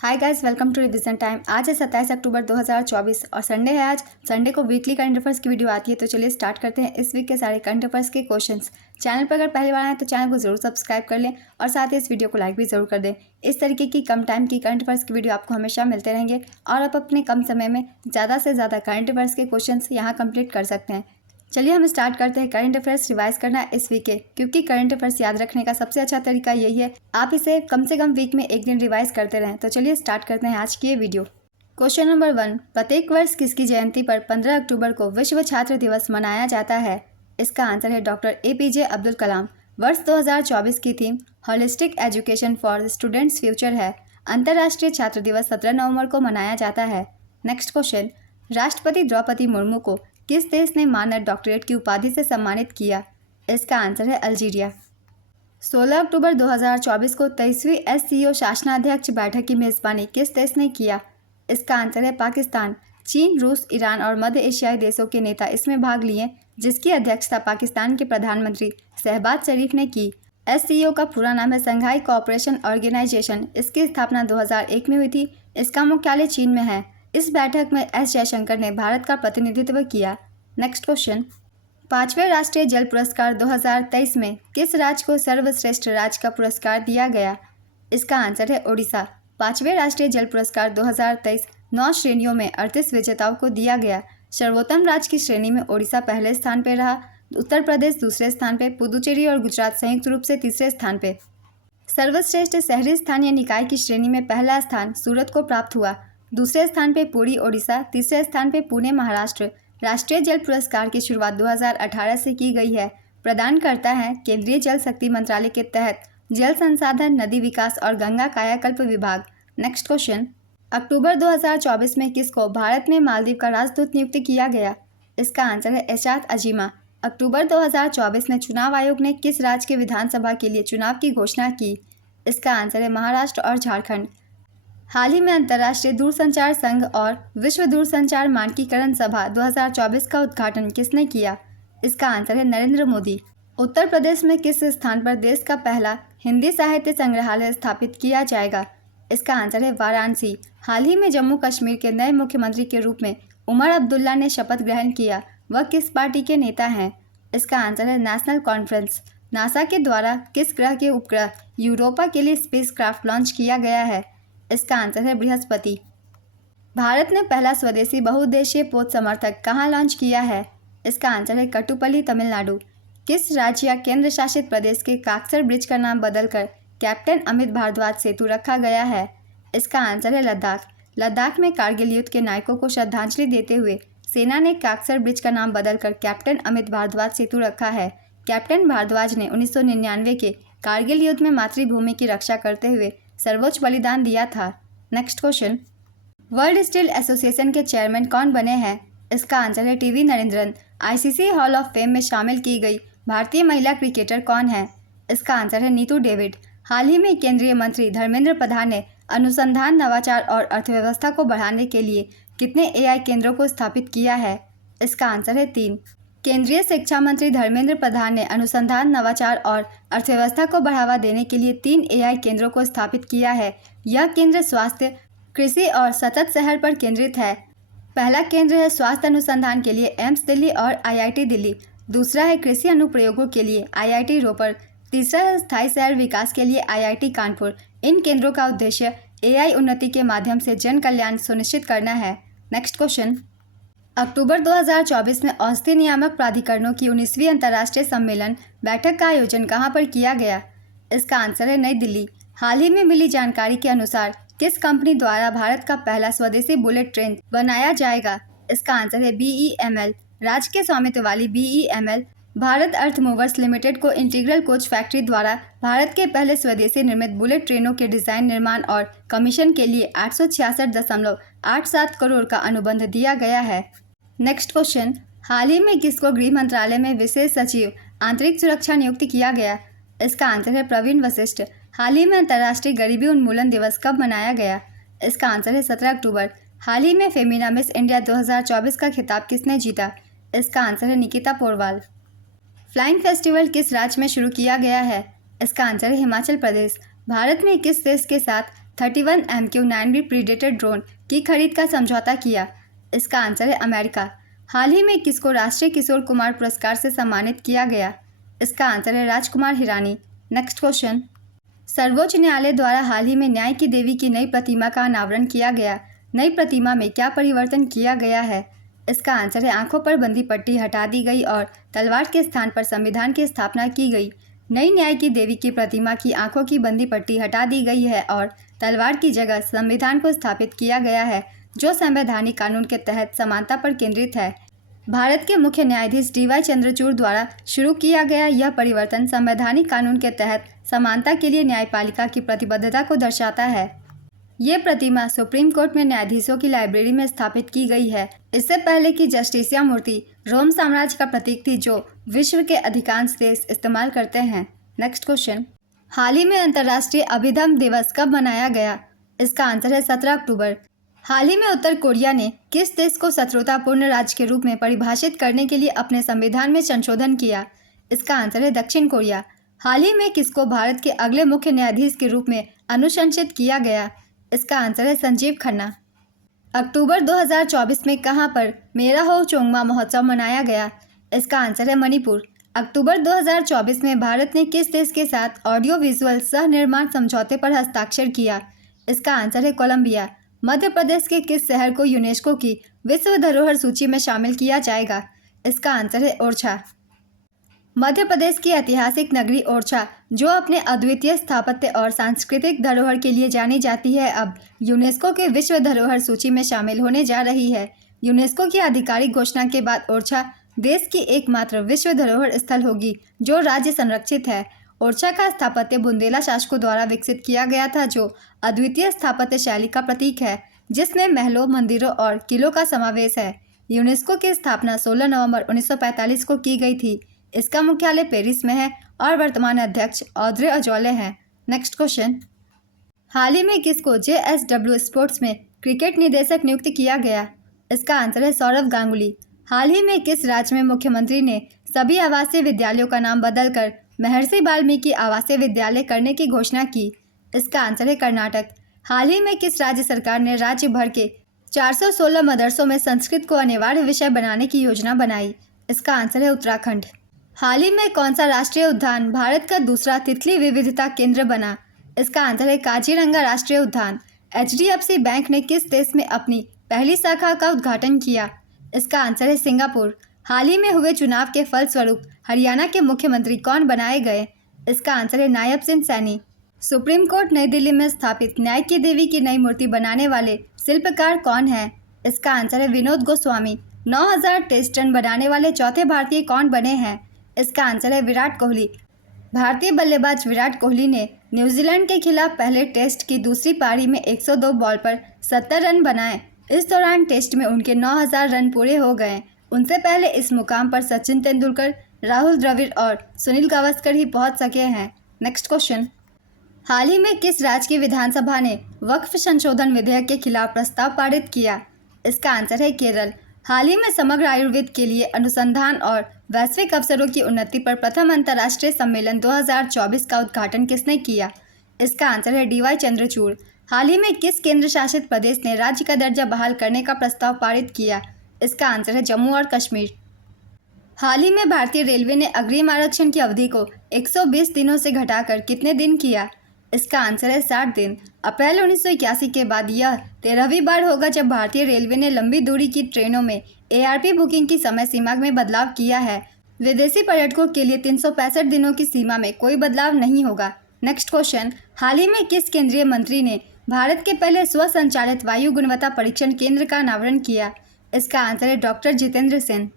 Hi guys, welcome to revision time. आज है 27 अक्टूबर 2024 और संडे है। आज संडे को वीकली करंट अफेयर्स की वीडियो आती है, तो चलिए स्टार्ट करते हैं इस वीक के सारे करंट अफेयर्स के क्वेश्चंस। चैनल पर अगर पहली बार आए तो चैनल को जरूर सब्सक्राइब कर लें और साथ ही इस वीडियो को लाइक भी जरूर कर दें। इस तरीके की कम टाइम की करंट अफेयर्स की वीडियो आपको हमेशा मिलते रहेंगे और आप अपने कम समय में ज़्यादा से ज़्यादा करंट अफेयर्स के क्वेश्चन यहाँ कंप्लीट कर सकते हैं। चलिए हम स्टार्ट करते हैं करंट अफेयर्स रिवाइज करना इस वीक के, क्योंकि करंट अफेयर्स याद रखने का सबसे अच्छा तरीका यही है, आप इसे कम से कम वीक में एक दिन रिवाइज करते रहें। तो चलिए स्टार्ट करते हैं आज की ये वीडियो। क्वेश्चन नंबर 1, प्रत्येक वर्ष किसकी जयंती पर 15 अक्टूबर को विश्व छात्र दिवस मनाया जाता है? इसका आंसर है डॉक्टर APJ अब्दुल कलाम। वर्ष 2024 की theme holistic education for students future है। अंतर्राष्ट्रीय छात्र दिवस 17 नवंबर को मनाया जाता है। नेक्स्ट क्वेश्चन, राष्ट्रपति द्रौपदी मुर्मू को किस देश ने मानद डॉक्टरेट की उपाधि से सम्मानित किया? इसका आंसर है अल्जीरिया। 16 अक्टूबर 2024 को 23वीं SCO शासनाध्यक्ष बैठक की मेज़बानी किस देश ने किया? इसका आंसर है पाकिस्तान। चीन, रूस, ईरान और मध्य एशियाई देशों के नेता इसमें भाग लिए, जिसकी अध्यक्षता पाकिस्तान के प्रधानमंत्री शहबाज शरीफ ने की। SCO का पूरा नाम है संघाई कोऑपरेशन ऑर्गेनाइजेशन। इसकी स्थापना 2001 में हुई थी। इसका मुख्यालय चीन में है। इस बैठक में S जयशंकर ने भारत का प्रतिनिधित्व किया। नेक्स्ट क्वेश्चन, 5वें राष्ट्रीय जल पुरस्कार 2023 में किस राज्य को सर्वश्रेष्ठ राज्य का पुरस्कार दिया गया? इसका आंसर है ओडिशा। 5वें राष्ट्रीय जल पुरस्कार 2023 9 श्रेणियों में 38 विजेताओं को दिया गया। सर्वोत्तम राज्य की श्रेणी में ओडिशा पहले स्थान पर रहा, उत्तर प्रदेश दूसरे स्थान पर, पुदुचेरी और गुजरात संयुक्त रूप से तीसरे स्थान पर। सर्वश्रेष्ठ शहरी स्थानीय निकाय की श्रेणी में पहला स्थान सूरत को प्राप्त हुआ, दूसरे स्थान पर पुरी ओडिशा, तीसरे स्थान पर पुणे महाराष्ट्र। राष्ट्रीय जल पुरस्कार की शुरुआत 2018 से की गई है। प्रदान करता है केंद्रीय जल शक्ति मंत्रालय के तहत जल संसाधन, नदी विकास और गंगा कायाकल्प विभाग। नेक्स्ट क्वेश्चन, अक्टूबर 2024 में किसको भारत में मालदीव का राजदूत नियुक्त किया गया? इसका आंसर है एशात अजीमा। अक्टूबर 2024 में चुनाव आयोग ने किस राज्य के विधानसभा के लिए चुनाव की घोषणा की? इसका आंसर है महाराष्ट्र और झारखंड। हाल ही में अंतर्राष्ट्रीय दूरसंचार संघ और विश्व दूरसंचार मानकीकरण सभा 2024 का उद्घाटन किसने किया? इसका आंसर है नरेंद्र मोदी। उत्तर प्रदेश में किस स्थान पर देश का पहला हिंदी साहित्य संग्रहालय स्थापित किया जाएगा? इसका आंसर है वाराणसी। हाल ही में जम्मू कश्मीर के नए मुख्यमंत्री के रूप में उमर अब्दुल्ला ने शपथ ग्रहण किया। वह किस पार्टी के नेता हैं? इसका आंसर है नेशनल कॉन्फ्रेंस। नासा के द्वारा किस ग्रह के उपग्रह यूरोपा के लिए स्पेसक्राफ्ट लॉन्च किया गया है? इसका आंसर है बृहस्पति। भारत ने पहला स्वदेशी बहुउद्देशीय पोत समर्थक कहाँ लॉन्च किया है? इसका आंसर है कटुपल्ली, तमिलनाडु। किस राज्य या केंद्र शासित प्रदेश के काक्सर ब्रिज का नाम बदलकर कैप्टन अमित भारद्वाज सेतु रखा गया है? इसका आंसर है लद्दाख। लद्दाख में कारगिल युद्ध के नायकों को श्रद्धांजलि देते हुए सेना ने काक्सर ब्रिज का नाम बदलकर कैप्टन अमित भारद्वाज सेतु रखा है। कैप्टन भारद्वाज ने 1999 के कारगिल युद्ध में मातृभूमि की रक्षा करते हुए सर्वोच्च बलिदान दिया था। Next question, world steel association के चेयरमैन कौन बने हैं? इसका आंसर है TV Narendran. ICC hall of fame में शामिल की गई भारतीय महिला क्रिकेटर कौन है? इसका आंसर है नीतू डेविड। हाल ही में केंद्रीय मंत्री धर्मेंद्र प्रधान ने अनुसंधान, नवाचार और अर्थव्यवस्था को बढ़ाने के लिए कितने AI केंद्रों को स्थापित किया है? इसका आंसर है 3। केंद्रीय शिक्षा मंत्री धर्मेंद्र प्रधान ने अनुसंधान, नवाचार और अर्थव्यवस्था को बढ़ावा देने के लिए 3 AI केंद्रों को स्थापित किया है। यह केंद्र स्वास्थ्य, कृषि और सतत शहर पर केंद्रित है। पहला केंद्र है स्वास्थ्य अनुसंधान के लिए एम्स दिल्ली और IIT दिल्ली। दूसरा है कृषि अनुप्रयोगों के लिए IIT रोपड़। तीसरा है स्थायी शहर विकास के लिए IIT कानपुर। इन केंद्रों का उद्देश्य AI उन्नति के माध्यम से जन कल्याण सुनिश्चित करना है। नेक्स्ट क्वेश्चन, अक्टूबर 2024 में औषधि नियामक प्राधिकरणों की 19वीं अंतर्राष्ट्रीय सम्मेलन बैठक का आयोजन कहां पर किया गया? इसका आंसर है नई दिल्ली। हाल ही में मिली जानकारी के अनुसार किस कंपनी द्वारा भारत का पहला स्वदेशी बुलेट ट्रेन बनाया जाएगा? इसका आंसर है BEML। राज्य के स्वामित्व वाली BEML भारत अर्थ मूवर्स लिमिटेड को इंटीग्रल कोच फैक्ट्री द्वारा भारत के पहले स्वदेशी निर्मित बुलेट ट्रेनों के डिजाइन, निर्माण और कमीशन के लिए 866.87 करोड़ का अनुबंध दिया गया है। नेक्स्ट क्वेश्चन, हाल ही में किसको गृह मंत्रालय में विशेष सचिव आंतरिक सुरक्षा नियुक्त किया गया? इसका आंसर है प्रवीण वशिष्ठ। हाल ही में अंतर्राष्ट्रीय गरीबी उन्मूलन दिवस कब मनाया गया? इसका आंसर है 17 अक्टूबर। हाल ही में फेमिना मिस इंडिया 2024 का खिताब किसने जीता? इसका आंसर है निकिता पोरवाल। फ्लाइंग फेस्टिवल किस राज्य में शुरू किया गया है? इसका आंसर है हिमाचल प्रदेश। भारत में किस देश के साथ 31 MQ-9B प्रीडेटर ड्रोन की खरीद का समझौता किया? इसका आंसर है अमेरिका। हाल ही में किसको राष्ट्रीय किशोर कुमार पुरस्कार से सम्मानित किया गया? इसका आंसर है राजकुमार हिरानी। नेक्स्ट क्वेश्चन, सर्वोच्च न्यायालय द्वारा हाल ही में न्याय की देवी की नई प्रतिमा का अनावरण किया गया। नई प्रतिमा में क्या परिवर्तन किया गया है? इसका आंसर है आंखों पर बंदी पट्टी हटा दी गई और तलवार के स्थान पर संविधान की स्थापना की गई। नई न्याय की देवी की प्रतिमा की आंखों की बंदी पट्टी हटा दी गई है और तलवार की जगह संविधान को स्थापित किया गया है, जो संवैधानिक कानून के तहत समानता पर केंद्रित है। भारत के मुख्य न्यायाधीश DY चंद्रचूड़ द्वारा शुरू किया गया यह परिवर्तन संवैधानिक कानून के तहत समानता के लिए न्यायपालिका की प्रतिबद्धता को दर्शाता है। ये प्रतिमा सुप्रीम कोर्ट में न्यायाधीशों की लाइब्रेरी में स्थापित की गई है। इससे पहले की जस्टिसिया मूर्ति रोम साम्राज्य का प्रतीक थी, जो विश्व के अधिकांश देश इस्तेमाल करते हैं। नेक्स्ट क्वेश्चन, हाल ही में अंतर्राष्ट्रीय अभिधर्म दिवस कब मनाया गया? इसका आंसर है 17 अक्टूबर। हाल ही में उत्तर कोरिया ने किस देश को शत्रुतापूर्ण राज्य के रूप में परिभाषित करने के लिए अपने संविधान में संशोधन किया? इसका आंसर है दक्षिण कोरिया। हाल ही में किसको भारत के अगले मुख्य न्यायाधीश के रूप में अनुशंसित किया गया? इसका आंसर है संजीव खन्ना। अक्टूबर 2024 में कहां पर मेरा हो चोंगमा महोत्सव मनाया गया? इसका आंसर है मणिपुर। अक्टूबर 2024 में भारत ने किस देश के साथ ऑडियो विजुअल सह निर्माण समझौते पर हस्ताक्षर किया? इसका आंसर है कोलंबिया। मध्य प्रदेश के किस शहर को यूनेस्को की विश्व धरोहर सूची में शामिल किया जाएगा? इसका आंसर है ओरछा। मध्य प्रदेश की ऐतिहासिक नगरी ओरछा, जो अपने अद्वितीय स्थापत्य और सांस्कृतिक धरोहर के लिए जानी जाती है, अब यूनेस्को के विश्व धरोहर सूची में शामिल होने जा रही है। यूनेस्को की आधिकारिक घोषणा के बाद ओरछा देश की एकमात्र विश्व धरोहर स्थल होगी जो राज्य संरक्षित है। ओरछा का स्थापत्य बुंदेला शासकों द्वारा विकसित किया गया था, जो अद्वितीय स्थापत्य शैली का प्रतीक है, जिसमें महलों, मंदिरों और किलों का समावेश है। यूनेस्को की स्थापना 16 नवंबर 1945 को की गई थी। इसका मुख्यालय पेरिस में है और वर्तमान अध्यक्ष ऑड्रे अजौले हैं। नेक्स्ट क्वेश्चन, हाल ही में किसको JSW स्पोर्ट्स में क्रिकेट निदेशक नियुक्त किया गया? इसका आंसर है सौरव गांगुली। हाल ही में किस राज्य में मुख्यमंत्री ने सभी आवासीय विद्यालयों का नाम बदलकर महर्षि वाल्मीकि आवासीय विद्यालय करने की घोषणा की? इसका आंसर है कर्नाटक। हाल ही में किस राज्य सरकार ने राज्य भर के 416 मदरसों में संस्कृत को अनिवार्य विषय बनाने की योजना बनाई? इसका आंसर है उत्तराखंड। हाल ही में कौन सा राष्ट्रीय उद्यान भारत का दूसरा तितली विविधता केंद्र बना? इसका आंसर है काजीरंगा राष्ट्रीय उद्यान। HDFC बैंक ने किस देश में अपनी पहली शाखा का उद्घाटन किया? इसका आंसर है सिंगापुर। हाल ही में हुए चुनाव के फलस्वरूप हरियाणा के मुख्यमंत्री कौन बनाए गए? इसका आंसर है नायब सिंह सैनी। सुप्रीम कोर्ट नई दिल्ली में स्थापित न्याय की देवी की नई मूर्ति बनाने वाले शिल्पकार कौन है? इसका आंसर है विनोद गोस्वामी। 9000 टेस्ट रन बनाने वाले चौथे भारतीय कौन बने हैं? इसका आंसर है विराट कोहली। भारतीय बल्लेबाज विराट कोहली ने न्यूजीलैंड के खिलाफ पहले टेस्ट की दूसरी पारी में 102 बॉल पर 70 रन बनाए। इस दौरान टेस्ट में उनके 9000 रन पूरे हो गए। उनसे पहले इस मुकाम पर सचिन तेंदुलकर, राहुल द्रविड़ और सुनील गावस्कर ही पहुंच सके हैं। नेक्स्ट क्वेश्चन, हाल ही में किस राज्य की विधानसभा ने वक्फ संशोधन विधेयक के खिलाफ प्रस्ताव पारित किया? इसका आंसर है केरल। हाल ही में समग्र आयुर्वेद के लिए अनुसंधान और वैश्विक अवसरों की उन्नति पर प्रथम अंतर्राष्ट्रीय सम्मेलन 2024 का उद्घाटन किसने किया? इसका आंसर है DY चंद्रचूड़। हाल ही में किस केंद्र शासित प्रदेश ने राज्य का दर्जा बहाल करने का प्रस्ताव पारित किया? इसका आंसर है जम्मू और कश्मीर। हाल ही में भारतीय रेलवे ने अग्रिम आरक्षण की अवधि को 120 दिनों से घटाकर कितने दिन किया? इसका आंसर है 60 दिन। अप्रैल 1981 के बाद यह 13वीं बार होगा जब भारतीय रेलवे ने लंबी दूरी की ट्रेनों में ARP बुकिंग की समय सीमा में बदलाव किया है। विदेशी पर्यटकों के लिए 365 दिनों की सीमा में कोई बदलाव नहीं होगा। नेक्स्ट क्वेश्चन, हाल ही में किस केंद्रीय मंत्री ने भारत के पहले स्वसंचालित वायु गुणवत्ता परीक्षण केंद्र का अनावरण किया? इसका आंसर है डॉक्टर जितेंद्र सिंह।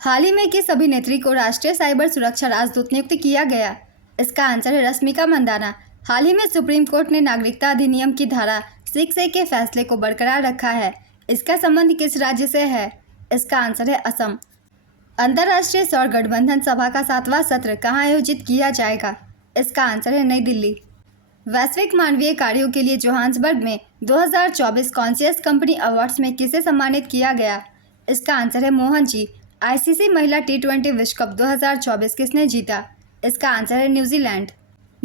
हाल ही में किस अभिनेत्री को राष्ट्रीय साइबर सुरक्षा राजदूत नियुक्त किया गया? इसका आंसर है रश्मिका मंदाना। हाल ही में सुप्रीम कोर्ट ने नागरिकता अधिनियम की धारा 6A के फैसले को बरकरार रखा है। इसका संबंध किस राज्य से है? इसका आंसर है असम। अंतर्राष्ट्रीय सौर गठबंधन सभा का 7वां सत्र कहाँ आयोजित किया जाएगा? इसका आंसर है नई दिल्ली। वैश्विक मानवीय कार्यों के लिए जोहान्सबर्ग में 2024 कॉन्शियस कंपनी अवार्ड्स में किसे सम्मानित किया गया? इसका आंसर है मोहन जी। ICC महिला T20 विश्व कप 2024 किसने जीता? इसका आंसर है न्यूजीलैंड।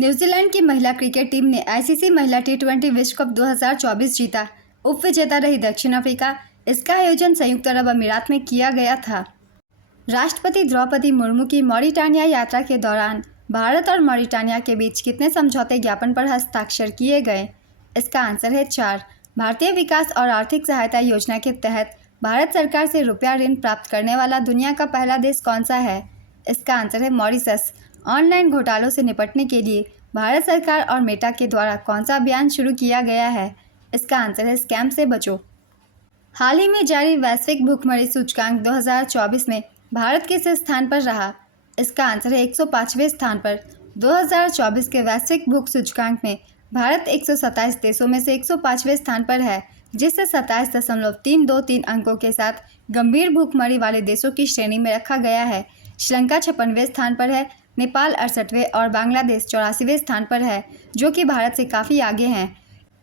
न्यूजीलैंड की महिला क्रिकेट टीम ने आईसीसी महिला टी20 विश्व कप 2024 जीता। उप विजेता रही दक्षिण अफ्रीका। इसका आयोजन संयुक्त अरब अमीरात में किया गया था। राष्ट्रपति द्रौपदी मुर्मू की मॉरिटानिया यात्रा के दौरान भारत और मॉरिटानिया के बीच कितने समझौते ज्ञापन पर हस्ताक्षर किए गए? इसका आंसर है 4। भारतीय विकास और आर्थिक सहायता योजना के तहत भारत सरकार से रुपया ऋण प्राप्त करने वाला दुनिया का पहला देश कौन सा है? इसका आंसर है मॉरिशस। ऑनलाइन घोटालों से निपटने के लिए भारत सरकार और मेटा के द्वारा कौन सा अभियान शुरू किया गया है? इसका आंसर है स्कैम से बचो। हाल ही में जारी वैश्विक भुखमरी सूचकांक 2024 में भारत किस स्थान पर रहा? इसका आंसर है 105वें स्थान पर। 2024 के वैश्विक भूख सूचकांक में भारत 127 देशों में से 105वें स्थान पर है, जिसे 27.323 अंकों के साथ गंभीर भूखमरी वाले देशों की श्रेणी में रखा गया है। श्रीलंका 56वें स्थान पर है, नेपाल 68वें और बांग्लादेश 84वें स्थान पर है, जो कि भारत से काफ़ी आगे हैं।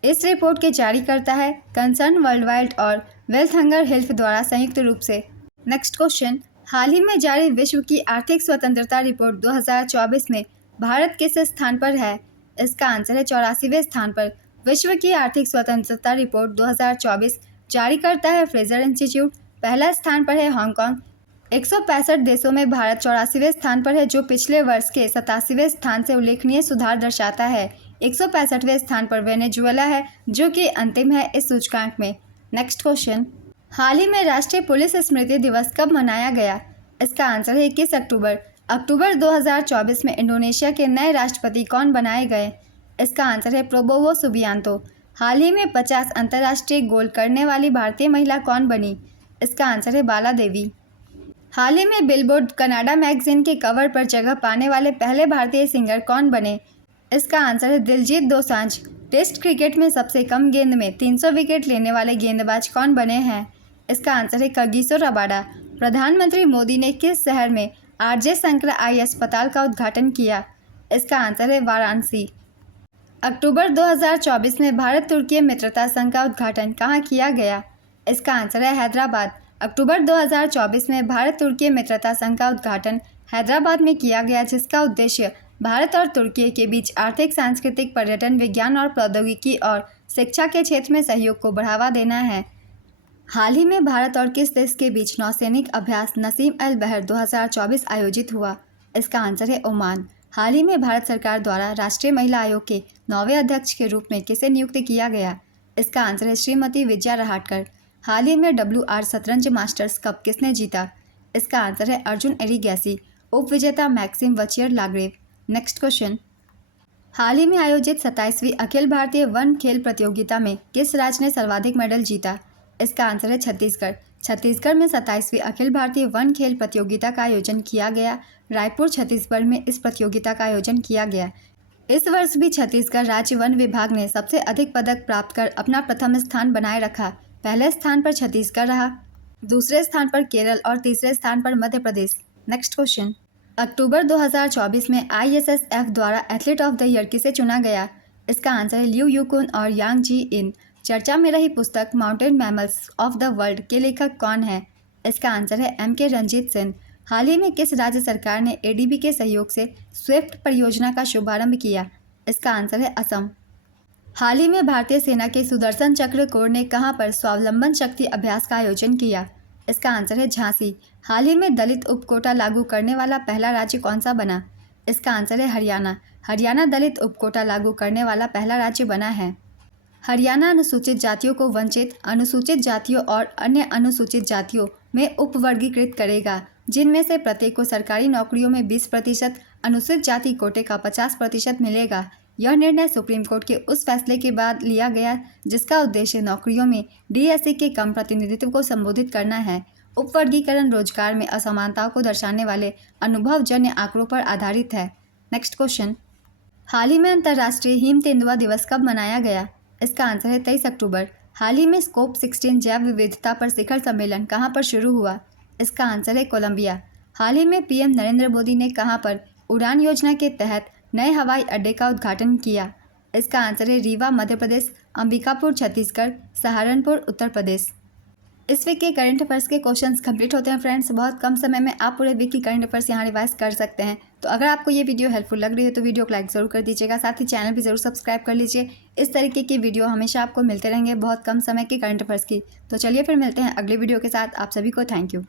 इस रिपोर्ट के जारीकर्ता है कंसर्न वर्ल्डवाइड और वेल्थ हंगर हेल्थ द्वारा संयुक्त रूप से। नेक्स्ट क्वेश्चन, हाल ही में जारी विश्व की आर्थिक स्वतंत्रता रिपोर्ट 2024 में भारत किस स्थान पर है? इसका आंसर है 84वें स्थान पर। विश्व की आर्थिक स्वतंत्रता रिपोर्ट 2024 जारी करता है फ्रेजर इंस्टीट्यूट। पहला स्थान पर है हांगकांग। 165 देशों में भारत 84वें स्थान पर है, जो पिछले वर्ष के 87वें स्थान से उल्लेखनीय सुधार दर्शाता है। 165वें स्थान पर वेनेजुएला है, जो कि अंतिम है इस सूचकांक में। नेक्स्ट क्वेश्चन, हाल ही में राष्ट्रीय पुलिस स्मृति दिवस कब मनाया गया? इसका आंसर है 21 अक्टूबर। अक्टूबर 2024 में इंडोनेशिया के नए राष्ट्रपति कौन बनाए गए? इसका आंसर है प्रोबोवो सुबियांतो। हाल ही में 50 अंतर्राष्ट्रीय गोल करने वाली भारतीय महिला कौन बनी? इसका आंसर है बाला देवी। हाल ही में बिलबोर्ड कनाडा मैगजीन के कवर पर जगह पाने वाले पहले भारतीय सिंगर कौन बने? इसका आंसर है दिलजीत दोसांझ। टेस्ट क्रिकेट में सबसे कम गेंद में 300 विकेट लेने वाले गेंदबाज कौन बने हैं? इसका आंसर है कागिसो रबाडा। प्रधानमंत्री मोदी ने किस शहर में आरजे शंकर आई अस्पताल का उद्घाटन किया? इसका आंसर है वाराणसी। अक्टूबर 2024 में भारत तुर्की मित्रता संघ का उद्घाटन कहाँ किया गया? इसका आंसर है हैदराबाद। अक्टूबर 2024 में भारत तुर्की मित्रता संघ का उद्घाटन हैदराबाद में किया गया, जिसका उद्देश्य भारत और तुर्की के बीच आर्थिक, सांस्कृतिक, पर्यटन, विज्ञान और प्रौद्योगिकी और शिक्षा के क्षेत्र में सहयोग को बढ़ावा देना है। हाल ही में भारत और किस देश के बीच नौसैनिक अभ्यास नसीम अल बहर 2024 आयोजित हुआ? इसका आंसर है ओमान। हाल ही में भारत सरकार द्वारा राष्ट्रीय महिला आयोग के 9वें अध्यक्ष के रूप में किसे नियुक्त किया गया? इसका आंसर है श्रीमती विजया रहाटकर। हाल ही में WR शतरंज मास्टर्स कप किसने जीता? इसका आंसर है अर्जुन एरिगैसी। उप विजेता मैक्सिम वचियर लाग्रेव। नेक्स्ट क्वेश्चन, हाल ही में आयोजित 27वीं अखिल भारतीय वन खेल प्रतियोगिता में किस राज्य ने सर्वाधिक मेडल जीता? इसका आंसर है छत्तीसगढ़। छत्तीसगढ़ में 27वीं अखिल भारतीय वन खेल प्रतियोगिता का आयोजन किया गया। रायपुर, छत्तीसगढ़ में इस प्रतियोगिता का आयोजन किया गया। इस वर्ष भी छत्तीसगढ़ राज्य वन विभाग ने सबसे अधिक पदक प्राप्त कर अपना प्रथम स्थान बनाए रखा। पहले स्थान पर छत्तीसगढ़ रहा, दूसरे स्थान पर केरल और तीसरे स्थान पर मध्य प्रदेश। नेक्स्ट क्वेश्चन, अक्टूबर 2024 में ISSF द्वारा एथलीट ऑफ द ईयर किसे चुना गया? इसका आंसर है लिu युकुन और यांग जी इन। चर्चा में रही पुस्तक mountain mammals of the world के लेखक कौन है? इसका आंसर है MK रंजीत सिंह। हाल ही में किस राज्य सरकार ने ADB के सहयोग से स्विफ्ट परियोजना का शुभारंभ किया? इसका आंसर है असम। हाल ही में भारतीय सेना के सुदर्शन चक्र कोर ने कहां पर स्वावलंबन शक्ति अभ्यास का आयोजन किया? इसका आंसर है झांसी। हाल ही में दलित उपकोटा लागू करने वाला पहला राज्य कौन सा बना? इसका आंसर है हरियाणा। हरियाणा दलित उपकोटा लागू करने वाला पहला राज्य बना है। हरियाणा अनुसूचित जातियों को वंचित, अनुसूचित जातियों और अन्य अनुसूचित जातियों में उपवर्गीकृत करेगा, जिनमें से प्रत्येक को सरकारी नौकरियों में 20%, अनुसूचित जाति कोटे का 50% मिलेगा। यह निर्णय सुप्रीम कोर्ट के उस फैसले के बाद लिया गया जिसका उद्देश्य नौकरियों में DSC के कम प्रतिनिधित्व को संबोधित करना है। उपवर्गीकरण रोजगार में असमानताओं को दर्शाने वाले अनुभवजन्य आंकड़ों पर आधारित है। नेक्स्ट क्वेश्चन, हाल ही में अंतर्राष्ट्रीय हिम तेंदुआ दिवस कब मनाया गया? इसका आंसर है 23 अक्टूबर। हाल ही में स्कोप 16 जैव विविधता पर शिखर सम्मेलन कहाँ पर शुरू हुआ? इसका आंसर है कोलंबिया। हाल ही में PM नरेंद्र मोदी ने कहाँ पर उड़ान योजना के तहत नए हवाई अड्डे का उद्घाटन किया? इसका आंसर है रीवा मध्य प्रदेश, अंबिकापुर छत्तीसगढ़, सहारनपुर उत्तर प्रदेश। इस वीक के करंट अफेयर्स के क्वेश्चंस कंप्लीट होते हैं फ्रेंड्स। बहुत कम समय में आप पूरे वीक की करंट अफेयर्स यहाँ रिवाइज कर सकते हैं। तो अगर आपको ये वीडियो हेल्पफुल लग रही है तो वीडियो को लाइक ज़रूर कर दीजिएगा, साथ ही चैनल भी ज़रूर सब्सक्राइब कर लीजिए। इस तरीके की वीडियो हमेशा आपको मिलते रहेंगे बहुत कम समय के करंट अफेयर्स की। तो चलिए फिर मिलते हैं अगले वीडियो के साथ। आप सभी को थैंक यू।